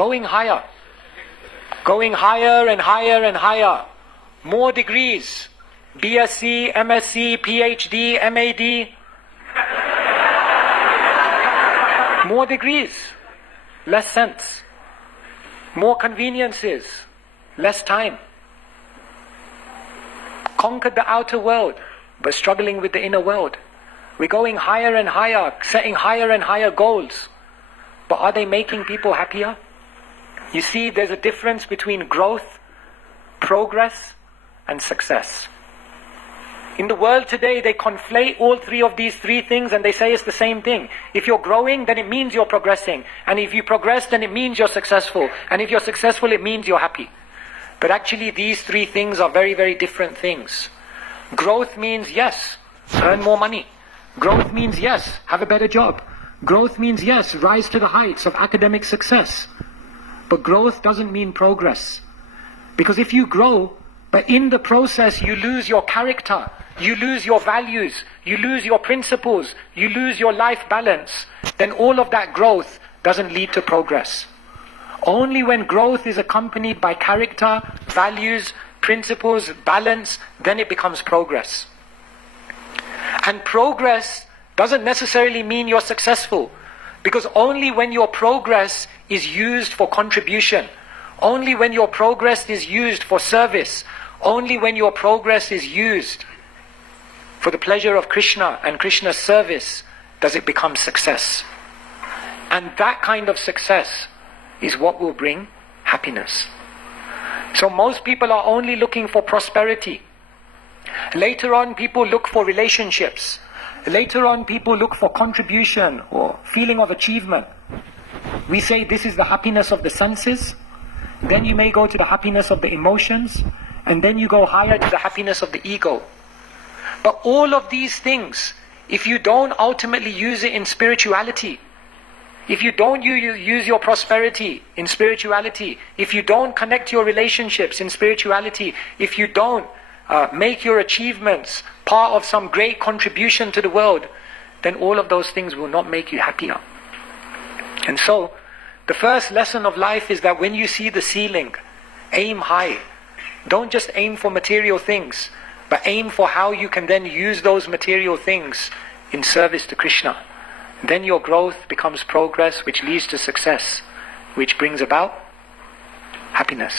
Going higher. Going higher and higher and higher. More degrees. BSc, MSc, PhD, MAD. More degrees. Less sense. More conveniences. Less time. Conquered the outer world, but struggling with the inner world. We're going higher and higher, setting higher and higher goals. But are they making people happier? You see, there's a difference between growth, progress, and success. In the world today, they conflate all three of these three things and they say it's the same thing. If you're growing, then it means you're progressing. And if you progress, then it means you're successful. And if you're successful, it means you're happy. But actually, these three things are very, very different things. Growth means, yes, earn more money. Growth means, yes, have a better job. Growth means, yes, rise to the heights of academic success. But growth doesn't mean progress. Because if you grow, but in the process you lose your character, you lose your values, you lose your principles, you lose your life balance, then all of that growth doesn't lead to progress. Only when growth is accompanied by character, values, principles, balance, then it becomes progress. And progress doesn't necessarily mean you're successful, because only when your progress is used for contribution, only when your progress is used for service, only when your progress is used for the pleasure of Krishna and Krishna's service, does it become success. And that kind of success is what will bring happiness. So most people are only looking for prosperity. Later on, people look for relationships. Later on, people look for contribution or feeling of achievement. We say this is the happiness of the senses. Then you may go to the happiness of the emotions. And then you go higher to the happiness of the ego. But all of these things, if you don't ultimately use it in spirituality, if you don't use your prosperity in spirituality, if you don't connect your relationships in spirituality, if you don't make your achievements part of some great contribution to the world, then all of those things will not make you happier. And so, the first lesson of life is that when you see the ceiling, aim high. Don't just aim for material things, but aim for how you can then use those material things in service to Krishna. Then your growth becomes progress, which leads to success, which brings about happiness.